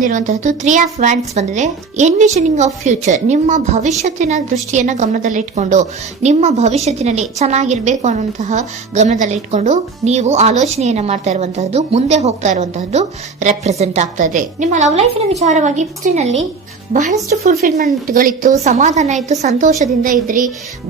ಬಂದಿರುವಂತಹದ್ದು 3 of wands ಬಂದಿದೆ. ಎನ್ವಿಷನಿಂಗ್ of future, ನಿಮ್ಮ ಭವಿಷ್ಯತ್ತಿನ ದೃಷ್ಟಿಯನ್ನ ಗಮನದಲ್ಲಿಟ್ಕೊಂಡು, ನಿಮ್ಮ ಭವಿಷ್ಯತ್ತಿನಲ್ಲಿ ಚೆನ್ನಾಗಿರ್ಬೇಕು ಅನ್ನುವಂತಹ ಗಮನದಲ್ಲಿಟ್ಕೊಂಡು ನೀವು ಆಲೋಚನೆಯನ್ನ ಮಾಡ್ತಾ ಇರುವಂತಹದ್ದು, ಮುಂದೆ ಹೋಗ್ತಾ ಇರುವಂತಹದ್ದು ರೆಪ್ರೆಸೆಂಟ್ ಆಗ್ತಾ ಇದೆ. ನಿಮ್ಮ ಲವ್ ಲೈಫಿನ ವಿಚಾರವಾಗಿ ನಲ್ಲಿ ಬಹಳಷ್ಟು ಫುಲ್ಫಿಲ್ಮೆಂಟ್ ಗಳಿತ್ತು, ಸಮಾಧಾನ ಇತ್ತು, ಸಂತೋಷದಿಂದ ಇದ್ರಿ,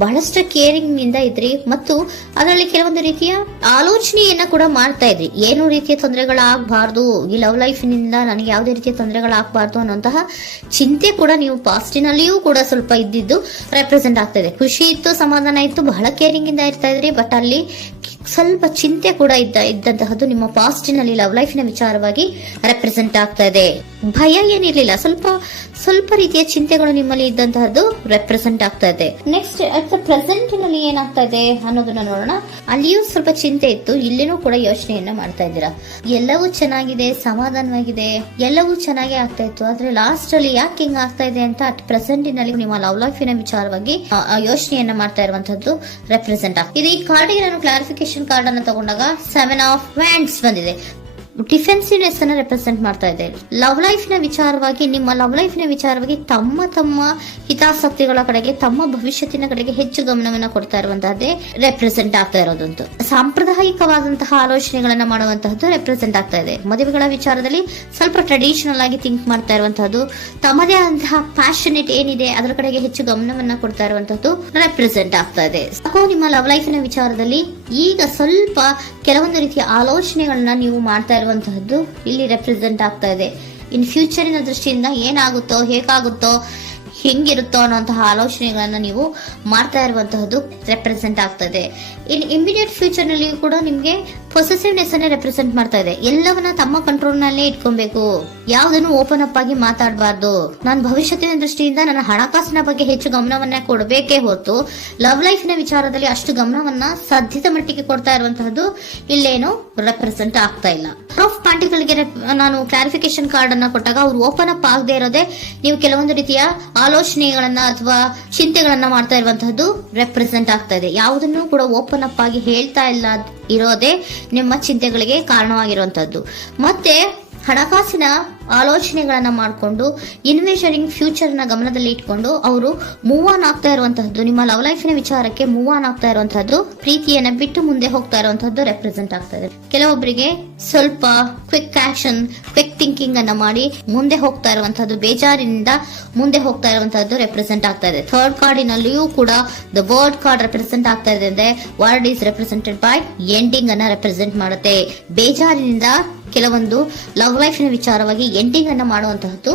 ಬಹಳಷ್ಟು ಕೇರಿಂಗ್ ನಿಂದ ಇದ್ರಿ ಮತ್ತು ಅದರಲ್ಲಿ ಕೆಲವೊಂದು ರೀತಿಯ ಆಲೋಚನೆಯನ್ನ ಕೂಡ ಮಾಡ್ತಾ ಇದ್ರಿ. ಏನು ರೀತಿಯ ತೊಂದರೆಗಳಾಗಬಾರ್ದು, ಈ ಲವ್ ಲೈಫಿನಿಂದ ನನಗೆ ಯಾವುದೇ ರೀತಿಯ ತೊಂದರೆಗಳಾಗಬಾರ್ದು ಅನ್ನುವಂತಹ ಚಿಂತೆ ಕೂಡ ನೀವು ಪಾಸ್ಟಿನಲ್ಲಿಯೂ ಕೂಡ ಸ್ವಲ್ಪ ಇದ್ದಿದ್ದು ರೆಪ್ರೆಸೆಂಟ್ ಆಗ್ತಾ ಇದೆ. ಖುಷಿ ಇತ್ತು, ಸಮಾಧಾನ ಇತ್ತು, ಬಹಳ ಕೇರಿಂಗ್ ಇಂದ ಇರ್ತಾ ಇದ್ರಿ, ಬಟ್ ಅಲ್ಲಿ ಸ್ವಲ್ಪ ಚಿಂತೆ ಕೂಡ ಇದ್ದಂತಹದ್ದು ನಿಮ್ಮ ಪಾಸ್ಟಿನಲ್ಲಿ ಲವ್ ಲೈಫಿನ ವಿಚಾರವಾಗಿ ರೆಪ್ರೆಸೆಂಟ್ ಆಗ್ತಾ ಇದೆ. ಭಯ ಏನಿರ್ಲಿಲ್ಲ, ಸ್ವಲ್ಪ ರೀತಿಯ ಚಿಂತೆಗಳು ನಿಮ್ಮಲ್ಲಿ ಇದ್ದಂತಹದ್ದು ರೆಪ್ರೆಸೆಂಟ್ ಆಗ್ತಾ ಇದೆ. ನೆಕ್ಸ್ಟ್ ಅಟ್ ದ ಪ್ರೆಸೆಂಟ್ ನಲ್ಲಿ ಏನಾಗ್ತಾ ಇದೆ ಅನ್ನೋದನ್ನ ನೋಡೋಣ. ಅಲ್ಲಿಯೂ ಸ್ವಲ್ಪ ಚಿಂತೆ ಇತ್ತು, ಇಲ್ಲಿನೂ ಕೂಡ ಯೋಚನೆಯನ್ನ ಮಾಡ್ತಾ ಇದ್ದೀರಾ. ಎಲ್ಲವೂ ಚೆನ್ನಾಗಿದೆ, ಸಮಾಧಾನವಾಗಿದೆ, ಎಲ್ಲವೂ ಚೆನ್ನಾಗಿ ಆಗ್ತಾ ಇತ್ತು, ಆದ್ರೆ ಲಾಸ್ಟ್ ಅಲ್ಲಿ ಯಾಕೆ ಹಿಂಗ್ ಆಗ್ತಾ ಇದೆ ಅಂತ ಅಟ್ ಪ್ರೆಸೆಂಟ್ ನಲ್ಲಿ ನಿಮ್ಮ ಲವ್ ಲೈಫಿನ ವಿಚಾರವಾಗಿ ಯೋಚನೆಯನ್ನ ಮಾಡ್ತಾ ಇರುವಂತದ್ದು ರೆಪ್ರೆಸೆಂಟ್ ಆಗ್ತದೆ. ಇದು ಈ ಕಾರ್ಡಿಗೆ ನಾನು ಕ್ಲಾರಿಫಿಕೇಶನ್ ಕಾರ್ಡ್ ಅನ್ನು ತಗೊಂಡಾಗ 7 ಆಫ್ ವ್ಯಾಂಡ್ಸ್ ಬಂದಿದೆ. ಡಿಫೆನ್ಸಿವ್ನೆಸ್ ಅನ್ನ ರೆಪ್ರೆಸೆಂಟ್ ಮಾಡ್ತಾ ಇದೆ. ಲವ್ ಲೈಫಿನ ವಿಚಾರವಾಗಿ, ನಿಮ್ಮ ಲವ್ ಲೈಫಿನ ವಿಚಾರವಾಗಿ ತಮ್ಮ ಹಿತಾಸಕ್ತಿಗಳ ಕಡೆಗೆ, ತಮ್ಮ ಭವಿಷ್ಯತ್ತಿನ ಕಡೆಗೆ ಹೆಚ್ಚು ಗಮನವನ್ನ ಕೊಡ್ತಾ ಇರುವಂತಹದ್ದೇ ರೆಪ್ರೆಸೆಂಟ್ ಆಗ್ತಾ ಇರೋದಂತೂ. ಸಾಂಪ್ರದಾಯಿಕವಾದಂತಹ ಆಲೋಚನೆಗಳನ್ನ ಮಾಡುವಂತಹದ್ದು ರೆಪ್ರೆಸೆಂಟ್ ಆಗ್ತಾ ಇದೆ. ಮದುವೆಗಳ ವಿಚಾರದಲ್ಲಿ ಸ್ವಲ್ಪ ಟ್ರೆಡಿಷನಲ್ ಆಗಿ ಥಿಂಕ್ ಮಾಡ್ತಾ ಇರುವಂತಹದ್ದು, ತಮ್ಮದೇ ಆದಂತಹ ಪ್ಯಾಷನೇಟ್ ಏನಿದೆ ಅದರ ಕಡೆಗೆ ಹೆಚ್ಚು ಗಮನವನ್ನ ಕೊಡ್ತಾ ಇರುವಂತಹದ್ದು ರೆಪ್ರೆಸೆಂಟ್ ಆಗ್ತಾ ಇದೆ. ನಿಮ್ಮ ಲವ್ ಲೈಫಿನ ವಿಚಾರದಲ್ಲಿ ಈಗ ಸ್ವಲ್ಪ ಕೆಲವೊಂದು ರೀತಿಯ ಆಲೋಚನೆಗಳನ್ನ ನೀವು ಮಾಡ್ತಾ ಇರುವಂತಹದ್ದು ಇಲ್ಲಿ ರೆಪ್ರೆಸೆಂಟ್ ಆಗ್ತಾ ಇದೆ. ಇನ್ ಫ್ಯೂಚರಿನ ದೃಷ್ಟಿಯಿಂದ ಏನಾಗುತ್ತೋ, ಹೇಗಾಗುತ್ತೋ, ಹೆಂಗಿರುತ್ತೋ ಅನ್ನುವಂತಹ ಆಲೋಚನೆಗಳನ್ನ ನೀವು ಮಾಡ್ತಾ ಇರುವಂತಹದ್ದು ರೆಪ್ರೆಸೆಂಟ್ ಆಗ್ತದೆ. ಇನ್ ಇಮಿಡಿಯೇಟ್ ಫ್ಯೂಚರ್ ನಲ್ಲಿ ಕೂಡ ನಿಮ್ಗೆ ಪೊಸೆಸಿವ್ನೆಸ್ ಅನ್ನ ರೆಪ್ರೆಸೆಂಟ್ ಮಾಡ್ತಾ ಇದೆ. ಎಲ್ಲವನ್ನ ತಮ್ಮ ಕಂಟ್ರೋಲ್ ನಲ್ಲೇ ಇಟ್ಕೊಬೇಕು, ಯಾವ್ದನ್ನು ಓಪನ್ ಅಪ್ ಆಗಿ ಮಾತಾಡಬಾರ್ದು. ನಾನು ಭವಿಷ್ಯತ್ತಿನ ದೃಷ್ಟಿಯಿಂದ ನನ್ನ ಹಣಕಾಸಿನ ಬಗ್ಗೆ ಹೆಚ್ಚು ಗಮನವನ್ನ ಕೊಡಬೇಕೇ ಹೊರತು ಲವ್ ಲೈಫ್ ನ ವಿಚಾರದಲ್ಲಿ ಅಷ್ಟು ಗಮನವನ್ನ ಸಾಧ್ಯದ ಮಟ್ಟಿಗೆ ಕೊಡ್ತಾ ಇರುವಂತಹದ್ದು ಇಲ್ಲೇನು ರೆಪ್ರೆಸೆಂಟ್ ಆಗ್ತಾ ಇಲ್ಲ. ಆಫ್ ಪಾರ್ಟಿಗಳಿಗೆ ನಾನು ಕ್ಲಾರಿಫಿಕೇಶನ್ ಕಾರ್ಡ್ ಅನ್ನ ಕೊಟ್ಟಾಗ ಅವ್ರು ಓಪನ್ ಅಪ್ ಆಗದೆ ಇರೋದೇ ನೀವು ಕೆಲವೊಂದು ರೀತಿಯ ಆಲೋಚನೆಗಳನ್ನ ಅಥವಾ ಚಿಂತೆಗಳನ್ನ ಮಾಡ್ತಾ ಇರುವಂತಹದ್ದು ರೆಪ್ರೆಸೆಂಟ್ ಆಗ್ತಾ ಇದೆ. ಯಾವುದನ್ನು ಕೂಡ ಓಪನ್ ಅಪ್ ಆಗಿ ಹೇಳ್ತಾ ಇಲ್ಲ ಇರೋದೇ ನಿಮ್ಮ ಚಿಂತೆಗಳಿಗೆ ಕಾರಣವಾಗಿರುವಂತಹದ್ದು. ಮತ್ತೆ ಹಣಕಾಸಿನ ಆಲೋಚನೆಗಳನ್ನ ಮಾಡಿಕೊಂಡು ಇನ್ವೆಸ್ಟಿಂಗ್ ಫ್ಯೂಚರ್ ನ ಗಮನದಲ್ಲಿ ಇಟ್ಕೊಂಡು ಅವರು ಮೂವ್ ಆನ್ ಆಗ್ತಾ ಇರುವಂತಹದ್ದು, ನಿಮ್ಮ ಲವ್ ಲೈಫಿನ ವಿಚಾರಕ್ಕೆ ಮೂವ್ ಆನ್ ಆಗ್ತಾ ಇರುವಂತಹದ್ದು, ಪ್ರೀತಿಯನ್ನ ಬಿಟ್ಟು ಮುಂದೆ ಹೋಗ್ತಾ ಇರುವಂತಹದ್ದು ರೆಪ್ರೆಸೆಂಟ್ ಆಗ್ತಾ ಇದೆ. ಕೆಲವೊಬ್ಬರಿಗೆ ಸ್ವಲ್ಪ ಕ್ವಿಕ್ ಆಕ್ಷನ್, ಕ್ವಿಕ್ ಥಿಂಕಿಂಗ್ ಅನ್ನ ಮಾಡಿ ಮುಂದೆ ಹೋಗ್ತಾ ಇರುವಂತಹದ್ದು, ಬೇಜಾರಿನಿಂದ ಮುಂದೆ ಹೋಗ್ತಾ ಇರುವಂತಹದ್ದು ರೆಪ್ರೆಸೆಂಟ್ ಆಗ್ತಾ ಇದೆ. ಥರ್ಡ್ ಕಾರ್ಡಿನಲ್ಲಿಯೂ ಕೂಡ ದ ವರ್ಡ್ ಕಾರ್ಡ್ ರೆಪ್ರೆಸೆಂಟ್ ಆಗ್ತಾ ಇದೆ ಅಂದ್ರೆ word is represented by ending ಅನ್ನ ರೆಪ್ರೆಸೆಂಟ್ ಮಾಡುತ್ತೆ. ಬೇಜಾರಿನಿಂದ ಕೆಲವೊಂದು ಲವ್ ಲೈಫಿನ ವಿಚಾರವಾಗಿ ಎಂಡಿಂಗ್ ಅನ್ನ ಮಾಡುವಂತಹದ್ದು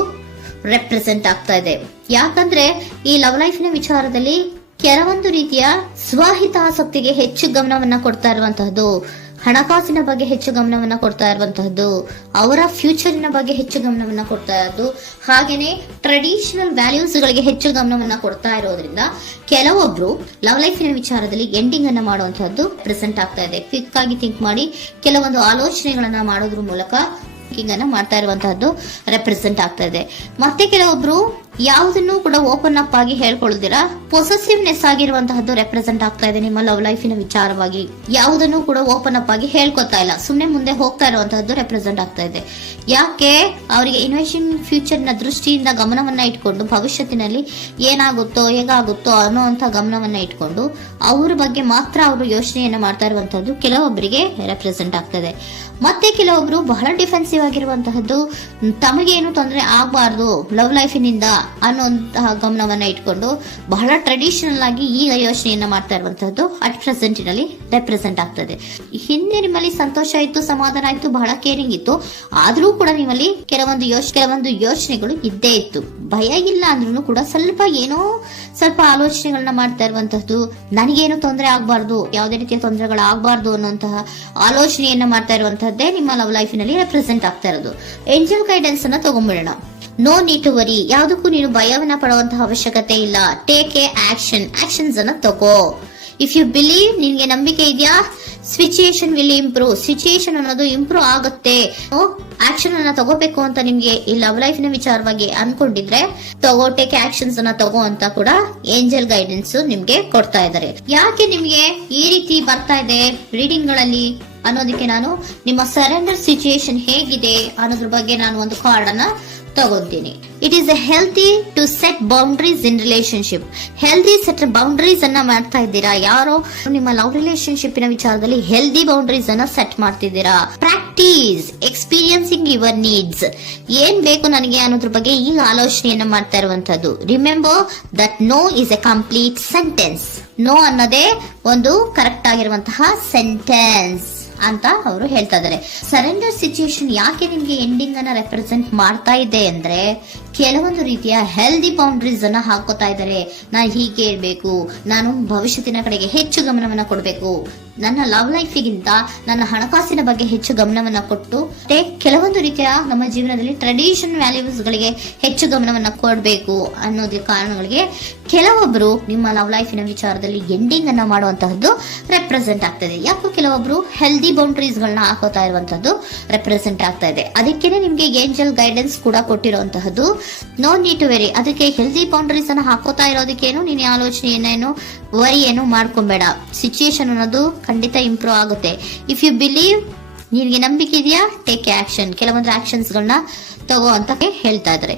ರೆಪ್ರೆಸೆಂಟ್ ಆಗ್ತಾ ಇದೆ. ಯಾಕಂದ್ರೆ ಈ ಲವ್ ಲೈಫಿನ ವಿಚಾರದಲ್ಲಿ ಕೆಲವೊಂದು ರೀತಿಯ ಸ್ವಹಿತಾಸಕ್ತಿಗೆ ಹೆಚ್ಚು ಗಮನವನ್ನ ಕೊಡ್ತಾ ಇರುವಂತಹದ್ದು, ಹಣಕಾಸಿನ ಬಗ್ಗೆ ಹೆಚ್ಚು ಗಮನವನ್ನ ಕೊಡ್ತಾ ಇರುವಂತಹದ್ದು, ಅವರ ಫ್ಯೂಚರಿನ ಬಗ್ಗೆ ಹೆಚ್ಚು ಗಮನವನ್ನ ಕೊಡ್ತಾ ಇರೋದು, ಹಾಗೇನೆ ಟ್ರೆಡಿಷನಲ್ ವ್ಯಾಲ್ಯೂಸ್ ಗಳಿಗೆ ಹೆಚ್ಚು ಗಮನವನ್ನ ಕೊಡ್ತಾ ಇರೋದ್ರಿಂದ ಕೆಲವೊಬ್ರು ಲವ್ ಲೈಫಿನ ವಿಚಾರದಲ್ಲಿ ಎಂಡಿಂಗ್ ಅನ್ನ ಮಾಡುವಂತಹದ್ದು ಪ್ರೆಸೆಂಟ್ ಆಗ್ತಾ ಇದೆ. ಕ್ವಿಕ್ ಆಗಿ ಥಿಂಕ್ ಮಾಡಿ ಕೆಲವೊಂದು ಆಲೋಚನೆಗಳನ್ನ ಮಾಡೋದ್ರ ಮೂಲಕ ಅನ್ನ ಮಾಡ್ತಾ ಇರುವಂತಹದ್ದು ರೆಪ್ರೆಸೆಂಟ್ ಆಗ್ತಾ ಇದೆ. ಮತ್ತೆ ಕೆಲವೊಬ್ರು ಯಾವುದನ್ನು ಕೂಡ ಓಪನ್ ಅಪ್ ಆಗಿ ಹೇಳ್ಕೊಳ್ಳುದಿರಾ ಪೊಸೆಸಿವ್ನೆಸ್ ಆಗಿರುವಂತಹದ್ದು ರೆಪ್ರೆಸೆಂಟ್ ಆಗ್ತಾ ಇದೆ. ನಿಮ್ಮ ಲವ್ ಲೈಫಿನ ವಿಚಾರವಾಗಿ ಯಾವುದನ್ನು ಕೂಡ ಓಪನ್ ಅಪ್ ಆಗಿ ಹೇಳ್ಕೊತಾ ಇಲ್ಲ, ಸುಮ್ನೆ ಮುಂದೆ ಹೋಗ್ತಾ ಇರುವಂತಹದ್ದು ರೆಪ್ರೆಸೆಂಟ್ ಆಗ್ತಾ ಇದೆ. ಯಾಕೆ ಅವರಿಗೆ ಇನ್ವೆಸ್ಟಿಂಗ್ ಫ್ಯೂಚರ್ ನ ದೃಷ್ಟಿಯಿಂದ ಗಮನವನ್ನ ಇಟ್ಕೊಂಡು ಭವಿಷ್ಯತ್ತಿನಲ್ಲಿ ಏನಾಗುತ್ತೋ ಹೇಗಾಗುತ್ತೋ ಅನ್ನೋಂತ ಗಮನವನ್ನ ಇಟ್ಕೊಂಡು ಅವ್ರ ಬಗ್ಗೆ ಮಾತ್ರ ಅವರು ಯೋಚನೆಯನ್ನ ಮಾಡ್ತಾ ಇರುವಂತಹದ್ದು ಕೆಲವೊಬ್ಬರಿಗೆ ರೆಪ್ರೆಸೆಂಟ್ ಆಗ್ತದೆ. ಮತ್ತೆ ಕೆಲವೊಬ್ರು ಬಹಳ ಡಿಫೆನ್ಸಿವ್ ಆಗಿರುವಂತಹದ್ದು, ತಮಗೇನು ತೊಂದರೆ ಆಗಬಾರ್ದು ಲವ್ ಲೈಫಿನಿಂದ ಅನ್ನುವಂತಹ ಗಮನವನ್ನ ಇಟ್ಕೊಂಡು ಬಹಳ ಟ್ರೆಡಿಷನಲ್ ಆಗಿ ಈಗ ಯೋಚನೆಯನ್ನ ಮಾಡ್ತಾ ಇರುವಂತಹದ್ದು ಅಟ್ ಪ್ರೆಸೆಂಟಿನಲ್ಲಿ ರೆಪ್ರೆಸೆಂಟ್ ಆಗ್ತದೆ. ಹಿಂದೆ ನಿಮ್ಮಲ್ಲಿ ಸಂತೋಷ ಇತ್ತು, ಸಮಾಧಾನ ಇತ್ತು, ಬಹಳ ಕೇರಿಂಗ್ ಇತ್ತು, ಆದ್ರೂ ಕೂಡ ನಿಮ್ಮಲ್ಲಿ ಕೆಲವೊಂದು ಯೋಚನೆಗಳು ಇದ್ದೇ ಇತ್ತು. ಭಯ ಇಲ್ಲ ಅಂದ್ರೂ ಕೂಡ ಸ್ವಲ್ಪ ಆಲೋಚನೆಗಳನ್ನ ಮಾಡ್ತಾ ಇರುವಂತಹದ್ದು, ನನಗೇನು ತೊಂದರೆ ಆಗಬಾರ್ದು, ಯಾವುದೇ ರೀತಿಯ ತೊಂದರೆಗಳಾಗಬಾರ್ದು ಅನ್ನುವಂತಹ ಆಲೋಚನೆಯನ್ನ ಮಾಡ್ತಾ ಇರುವಂತಹದ್ದೇ ನಿಮ್ಮ ಲವ್ ಲೈಫಿನಲ್ಲಿ ರೆಪ್ರೆಸೆಂಟ್ ಆಗ್ತಾ ಇರೋದು. ಏಂಜಲ್ ಗೈಡೆನ್ಸ್ ಅನ್ನ ತಗೊಂಡ್ಬಿಡೋಣ. ನೋ ನೀಡ್ ಟು ವರಿ, ಯಾವುದಕ್ಕೂ ನೀನು ಭಯವನ್ನ ಪಡುವಂತಹ ಅವಶ್ಯಕತೆ ಇಲ್ಲ. ಟೇಕ್ ಎ ಆಕ್ಷನ್ಸ್ ಅನ್ನ ತಗೋ. ಇಫ್ ಯು ಬಿಲೀವ್, ನಿನ್ಗೆ ನಂಬಿಕೆ ಇದೆಯಾ, ಸಿಚುಯೇಷನ್ ವಿಲ್ ಇಂಪ್ರೂವ್, ಸಿಚುಯೇಷನ್ ಅನ್ನೋದು ಇಂಪ್ರೂವ್ ಆಗುತ್ತೆ. ಆಕ್ಷನ್ ಅನ್ನ ತಗೋಬೇಕು ಅಂತ ನಿಮ್ಗೆ ಈ ಲವ್ ಲೈಫ್ ನ ವಿಚಾರವಾಗಿ ಅನ್ಕೊಂಡಿದ್ರೆ ಟೇಕ್ ಆಕ್ಷನ್ಸ್ ಅನ್ನ ತಗೋ ಅಂತ ಕೂಡ ಏಂಜಲ್ ಗೈಡೆನ್ಸ್ ನಿಮ್ಗೆ ಕೊಡ್ತಾ ಇದ್ದಾರೆ. ಯಾಕೆ ನಿಮ್ಗೆ ಈ ರೀತಿ ಬರ್ತಾ ಇದೆ ರೀಡಿಂಗ್ ಗಳಲ್ಲಿ ಅನ್ನೋದಕ್ಕೆ ನಾನು ನಿಮ್ಮ ಸರೆಂಡರ್ ಸಿಚುಯೇಷನ್ ಹೇಗಿದೆ ಅನ್ನೋದ್ರ ಬಗ್ಗೆ ನಾನು ಒಂದು ಕಾರ್ಡ್ ಅನ್ನ ತಗೊಂತೀನಿ. It is healthy to set boundaries in relationship. Healthy set boundaries ಅನ್ನ ಮಾಡ್ತಾ ಇದ್ದೀರಾ? ಯಾರೋ ನಿಮ್ಮ ಲವ್ ರಿಲೇಶನ್ಶಿಪ್ ನ ವಿಚಾರದಲ್ಲಿ ಹೆಲ್ದಿ ಬೌಂಡ್ರೀಸ್ ಅನ್ನ ಸೆಟ್ ಮಾಡ್ತಿದ್ದೀರಾ? Practice experiencing your needs. ಏನ್ ಬೇಕು ನನಗೆ ಅನ್ನೋದ್ರ ಬಗ್ಗೆ ಈಗ ಆಲೋಚನೆಯನ್ನ ಮಾಡ್ತಾ ಇರುವಂತದ್ದು. Remember that no is a complete sentence. No ಅನ್ನೋದೇ ಒಂದು ಕರೆಕ್ಟ್ ಆಗಿರುವಂತಹ ಸೆಂಟೆನ್ಸ್ ಅಂತ ಅವರು ಹೇಳ್ತಾ ಇದ್ದಾರೆ. ಸರೆಂಡರ್ ಸಿಚುಯೇಷನ್ ಯಾಕೆ ನಿಮ್ಗೆ ಎಂಡಿಂಗ್ ಅನ್ನ ರೆಪ್ರೆಸೆಂಟ್ ಮಾಡ್ತಾ ಇದೆ ಅಂದ್ರೆ, ಕೆಲವೊಂದು ರೀತಿಯ ಹೆಲ್ದಿ ಬೌಂಡ್ರೀಸ್ ಅನ್ನ ಹಾಕೋತಾ ಇದ್ದಾರೆ. ನಾನು ಹೀಗೆ ಇರಬೇಕು, ನಾನು ಭವಿಷ್ಯತ್ತಿನ ಕಡೆಗೆ ಹೆಚ್ಚು ಗಮನವನ್ನ ಕೊಡಬೇಕು, ನನ್ನ ಲವ್ ಲೈಫಿಗಿಂತ ನನ್ನ ಹಣಕಾಸಿನ ಬಗ್ಗೆ ಹೆಚ್ಚು ಗಮನವನ್ನ ಕೊಟ್ಟು ಮತ್ತೆ ಕೆಲವೊಂದು ರೀತಿಯ ನಮ್ಮ ಜೀವನದಲ್ಲಿ ಟ್ರೆಡಿಷನ್ ವ್ಯಾಲ್ಯೂಸ್ ಗಳಿಗೆ ಹೆಚ್ಚು ಗಮನವನ್ನ ಕೊಡಬೇಕು ಅನ್ನೋದ್ರ ಕಾರಣಗಳಿಗೆ ಕೆಲವೊಬ್ರು ನಿಮ್ಮ ಲವ್ ಲೈಫಿನ ವಿಚಾರದಲ್ಲಿ ಎಂಡಿಂಗ್ ಅನ್ನ ಮಾಡುವಂತಹದ್ದು ರೆಪ್ರೆಸೆಂಟ್ ಆಗ್ತದೆ. ಯಾಕೋ ಕೆಲವೊಬ್ರು ಹೆಲ್ದಿ ಬೌಂಡ್ರೀಸ್ ಗಳನ್ನ ಹಾಕೋತಾ ಇರುವಂತದ್ದು ರೆಪ್ರೆಸೆಂಟ್ ಆಗ್ತಾ ಇದೆ. ಅದಕ್ಕೇನೆ ನಿಮ್ಗೆ ಏಂಜಲ್ ಗೈಡೆನ್ಸ್ ಕೂಡ ಕೊಟ್ಟಿರುವಂತಹದ್ದು. No need to worry. ಅದಕ್ಕೆ ಹೆಲ್ದಿ ಬೌಂಡ್ರೀಸ್ ಅನ್ನ ಹಾಕೋತಾ ಇರೋದಕ್ಕೇನು ನೀನ್ ಆಲೋಚನೆಯನ್ನೇನು ವರಿ ಏನು ಮಾಡ್ಕೊಂಬೇಡ. ಸಿಚುಯೇಷನ್ ಅನ್ನೋದು ಖಂಡಿತ ಇಂಪ್ರೂವ್ ಆಗುತ್ತೆ. ಇಫ್ ಯು ಬಿಲೀವ್, ನಿನ್ಗೆ ನಂಬಿಕೆ ಇದೆಯಾ, ಟೇಕ್ ಆಕ್ಷನ್. ಕೆಲವೊಂದು ಆಕ್ಷನ್ಸ್ ಗಳನ್ನ ತಗೋ ಅಂತ ಹೇಳ್ತಾ ಇದ್ದಾರೆ.